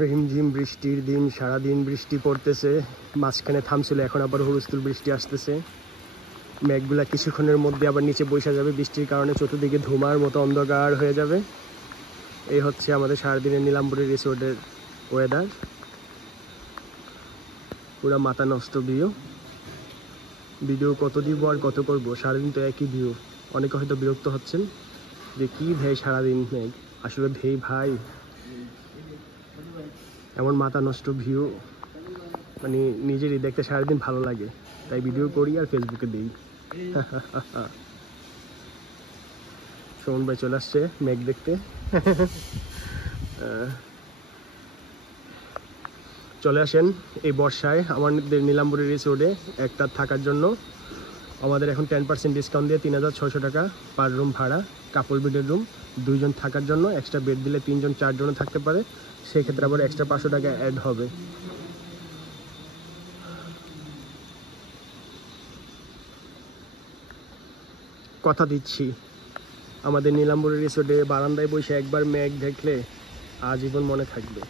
রিমঝিম বৃষ্টির দিন, সারাদিন বৃষ্টি পড়তেছে, মাঝখানে থামছিল, এখন আবার হুলস্থুল বৃষ্টি আসতেছে। মেঘগুলা কিছুক্ষণের মধ্যে আবার নিচে বসে যাবে, বৃষ্টির কারণে চতুর্দিকে ধুমার মতো অন্ধকার হয়ে যাবে। এই হচ্ছে আমাদের সারাদিনের নীলাম্বরী রিসোর্টের ওয়েদার। পুরা মাথা নষ্ট ভিউ। ভিডিও কত দিব আর কত করব, সারাদিন তো একই ভিউ। অনেকে হয়তো বিরক্ত হচ্ছেন যে কি ভাই সারাদিন মেঘ, আসলে ভাই এমন মাথা নষ্ট ভিউ মানে নিজেরই দেখতে সারাদিন ভালো লাগে, তাই ভিডিও করি আর ফেসবুকে দিই। সুমন ভাই চলে আসছে মেঘ দেখতে। চলে আসেন এই বর্ষায় আমাদের নীলাম্বরী রিসোর্টে একটা থাকার জন্য। আমাদের এখন 10% ডিসকাউন্ট দিয়ে 3600 টাকা পার রুম ভাড়া। কাপল বেডের রুম, 2 জন থাকার জন্য। এক্সট্রা বেড দিলে 3 জন 4 জনও থাকতে পারে, সেক্ষেত্রে আবার এক্সট্রা 500 টাকা অ্যাড হবে। কথা দিচ্ছি আমাদের নীলাম্বরী রিসোর্টে বারান্দায় বসে একবার মেঘ দেখলে আজীবন মনে থাকবে।